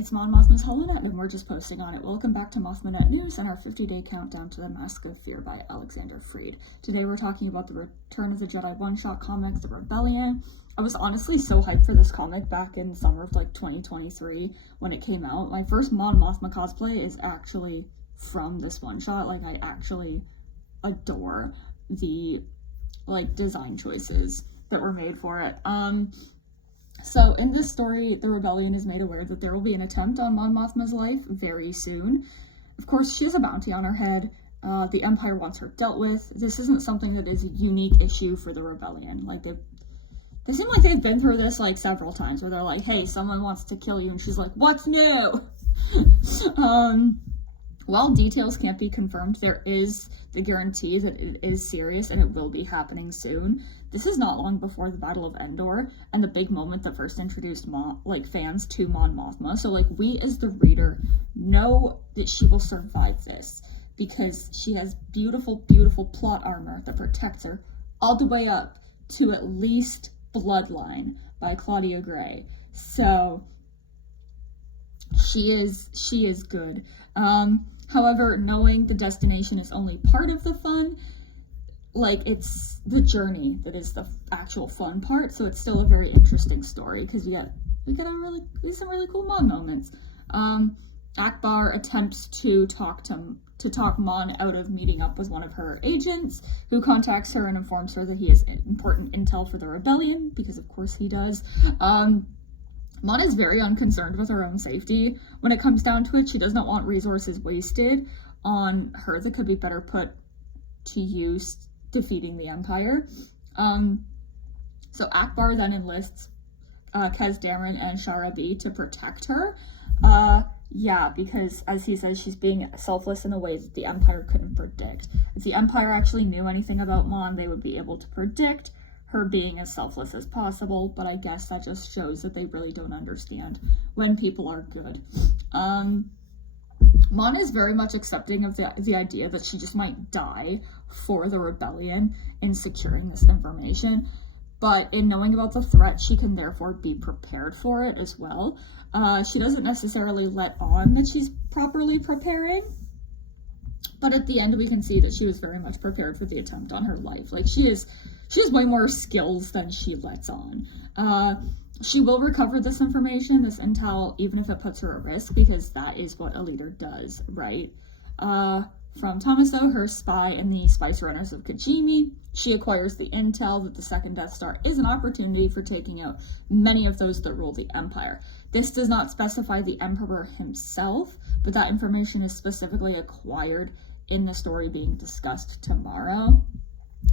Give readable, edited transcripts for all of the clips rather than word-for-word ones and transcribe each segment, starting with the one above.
It's Mon Mothma's HoloNet, and we're just posting on it. Welcome back to Mothmanet News and our 50-day countdown to the Mask of Fear by Alexander Freed. Today we're talking about the Return of the Jedi one-shot comic, The Rebellion. I was honestly so hyped for this comic back in summer of 2023 when it came out. My first Mon Mothma cosplay is actually from this one-shot. I actually adore the design choices that were made for it. So in this story, the Rebellion is made aware that there will be an attempt on Mon Mothma's life very soon. Of course, she has a bounty on her head. The Empire wants her dealt with. This isn't something that is a unique issue for the Rebellion. They seem like they've been through this several times where they're like, hey, someone wants to kill you, and she's like, what's new? While details can't be confirmed, there is the guarantee that it is serious and it will be happening soon. This is not long before the Battle of Endor and the big moment that first introduced fans to Mon Mothma. So we as the reader know that she will survive this because she has beautiful, beautiful plot armor that protects her all the way up to at least Bloodline by Claudia Gray. So she is good. However, knowing the destination is only part of the fun, it's the journey that is the actual fun part. So it's still a very interesting story because we get some really cool Mon moments. Akbar attempts to talk Mon out of meeting up with one of her agents, who contacts her and informs her that he has important intel for the Rebellion, because of course he does. Mon is very unconcerned with her own safety. When it comes down to it, she does not want resources wasted on her that could be better put to use defeating the Empire. So Akbar then enlists Kez Darren and Shara B to protect her. Because, as he says, she's being selfless in a way that the Empire couldn't predict. If the Empire actually knew anything about Mon, they would be able to predict her being as selfless as possible, but I guess that just shows that they really don't understand when people are good. Mon is very much accepting of the idea that she just might die for the Rebellion in securing this information, but in knowing about the threat, she can therefore be prepared for it as well. She doesn't necessarily let on that she's properly preparing, but at the end we can see that she was very much prepared for the attempt on her life. She has way more skills than she lets on. She will recover this information, this intel, even if it puts her at risk, because that is what a leader does, right? From Tommaso, her spy in the Spice Runners of Kajimi, she acquires the intel that the second Death Star is an opportunity for taking out many of those that rule the Empire. This does not specify the Emperor himself, but that information is specifically acquired in the story being discussed tomorrow.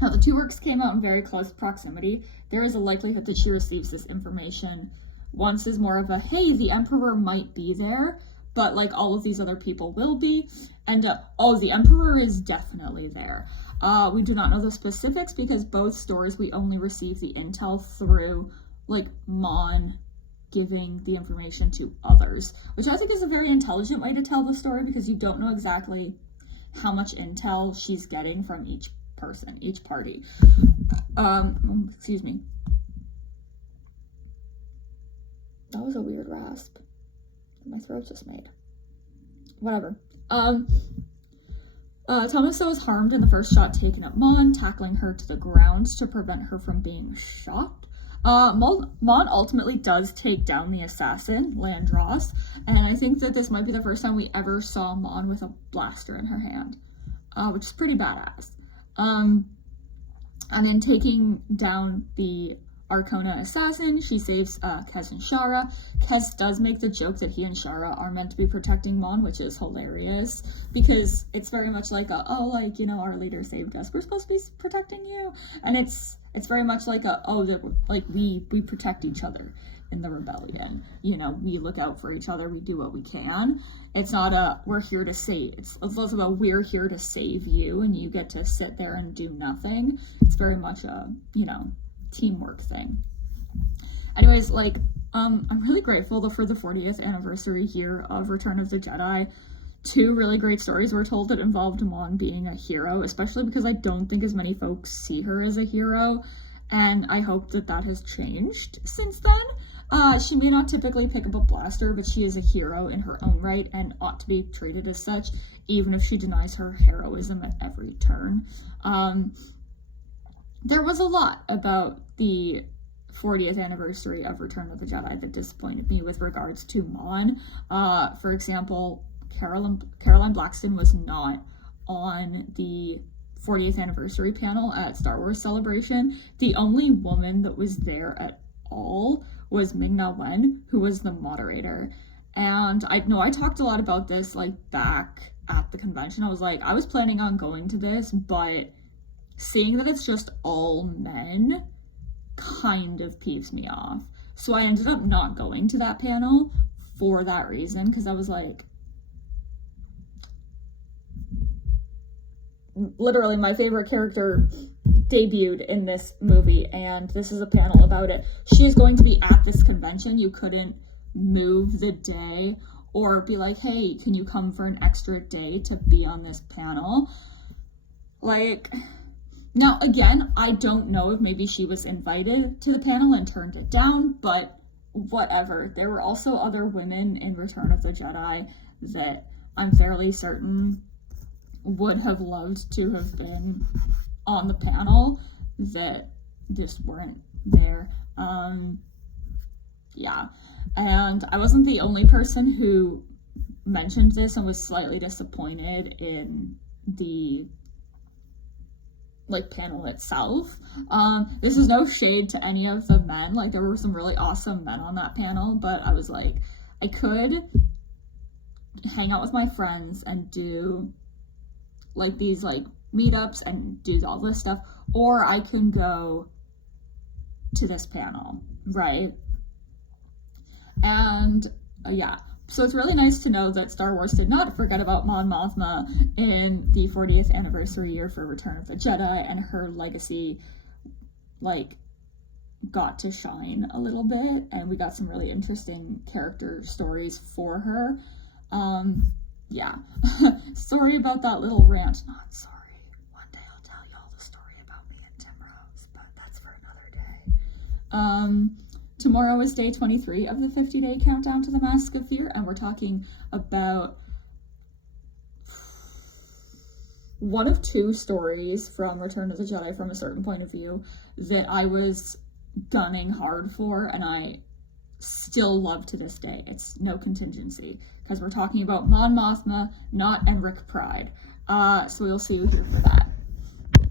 Now, the two works came out in very close proximity. There is a likelihood that she receives this information once is more of a, hey, the Emperor might be there, but all of these other people will be. And, the Emperor is definitely there. We do not know the specifics because both stories we only receive the intel through, Mon giving the information to others, which I think is a very intelligent way to tell the story because you don't know exactly how much intel she's getting from each person, each party. Excuse me. That was a weird rasp that my throat just made. Whatever. Tommaso is harmed in the first shot taken at Mon, tackling her to the ground to prevent her from being shot. Mon ultimately does take down the assassin, Landros, and I think that this might be the first time we ever saw Mon with a blaster in her hand, which is pretty badass. And in taking down the Arcona assassin, she saves Kez and Shara. Kez does make the joke that he and Shara are meant to be protecting Mon, which is hilarious because it's very much our leader saved us, we're supposed to be protecting you, and it's very much we protect each other in the Rebellion. We look out for each other, we do what we can. It's not we're here to save, it's less about we're here to save you and you get to sit there and do nothing. It's very much a teamwork thing. Anyways, I'm really grateful for the 40th anniversary here of Return of the Jedi. 2 really great stories were told that involved Mon being a hero, especially because I don't think as many folks see her as a hero, and I hope that has changed since then. She may not typically pick up a blaster, but she is a hero in her own right and ought to be treated as such, even if she denies her heroism at every turn. There was a lot about the 40th anniversary of Return of the Jedi that disappointed me with regards to Mon. For example, Caroline Blackson was not on the 40th anniversary panel at Star Wars Celebration. The only woman that was there at all was Ming-Na Wen, who was the moderator. And I know I talked a lot about this like back at the convention. I was like, I was planning on going to this, but seeing that it's just all men kind of peeves me off. So I ended up not going to that panel for that reason, because I was like, literally my favorite character debuted in this movie, and this is a panel about it. She is going to be at this convention. You couldn't move the day or be like, hey, can you come for an extra day to be on this panel? Like, now again, I don't know if maybe she was invited to the panel and turned it down, but whatever. There were also other women in Return of the Jedi that I'm fairly certain would have loved to have been on the panel that just weren't there. Yeah, and I wasn't the only person who mentioned this and was slightly disappointed in the like panel itself. This is no shade to any of the men. Like, there were some really awesome men on that panel, but I was like, I could hang out with my friends and do like these like meetups and do all this stuff, or I can go to this panel, right? And yeah, so it's really nice to know that Star Wars did not forget about Mon Mothma in the 40th anniversary year for Return of the Jedi, and her legacy like got to shine a little bit, and we got some really interesting character stories for her. Yeah. Sorry about that little rant. Not sorry. One day I'll tell you all the story about me and Tim Rose, but that's for another day. Tomorrow is day 23 of the 50-day countdown to the Mask of Fear, and we're talking about one of two stories from Return of the Jedi from a certain point of view that I was gunning hard for, and I still love to this day. It's no contingency, because we're talking about Mon Mothma, not Emmerich Pride. So we'll see you here for that.